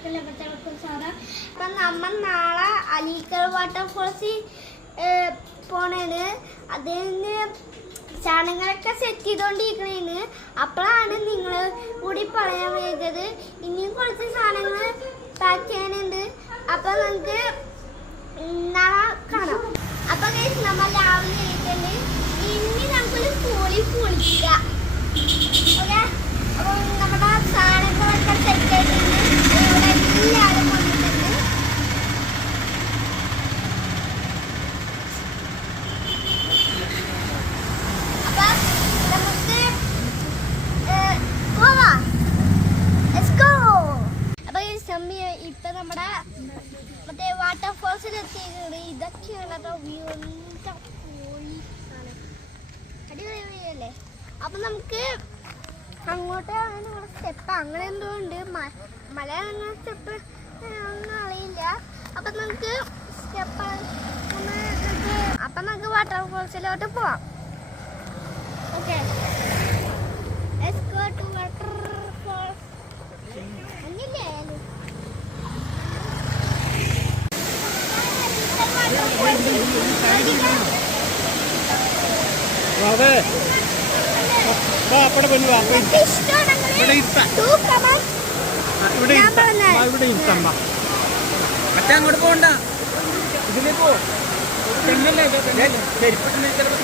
അപ്പം നമ്മൾ നാളെ അലീക്കൽ വാട്ടർഫോൾസിൽ പോണേന് അതിന് സാധനങ്ങളൊക്കെ സെറ്റ് ചെയ്തോണ്ടിരിക്കണേന് അപ്പോഴാണ് നിങ്ങൾ കൂടി പറയാൻ വേണ്ടത്. ഇനിയും കുറച്ച് സാധനങ്ങൾ പാക്ക് ചെയ്യാനുണ്ട്. അപ്പം നമുക്ക് നാളെ കാണാം. അപ്പൊ നമ്മൾ രാവിലെ എഴുതിട്ടുണ്ട്. ഇനി നമുക്കൊരു പൊളിക്കുക. ഓക്കെ, അപ്പൊ നമ്മുടെ സാധനങ്ങളൊക്കെ സെറ്റ് ആയിട്ടുണ്ട്. ഇവിടെ എല്ലാവരും വന്നിട്ടുണ്ട്. അപ്പൊ നമുക്ക് പോവാം. Let's go. അപ്പൊ ഈ സമയം ഇപ്പൊ നമ്മുടെ മറ്റേ വാട്ടർഫോൾസിൽ എത്തിയിട്ടുണ്ട്. ഇതൊക്കെയാണ് വ്യൂ. അടിപൊളി വ്യൂ അല്ലേ? അപ്പൊ നമുക്ക് അങ്ങോട്ട് സ്റ്റെപ്പ് അങ്ങനെ എന്തോ ഉണ്ട്. മലയാളം സ്റ്റെപ്പ് ഒന്നും അറിയില്ല. അപ്പൊ നമുക്ക് സ്റ്റെപ്പ് അപ്പൊ നമുക്ക് വാട്ടർഫോൾസിലോട്ട് പോവാം. Okay, let's go to waterfalls. അന്നില്ലേ മറ്റേ അങ്ങോട്ട് പോകണ്ട, ഇതിലേ പോ. പെണ്ണല്ലേ ചിലപ്പോൾ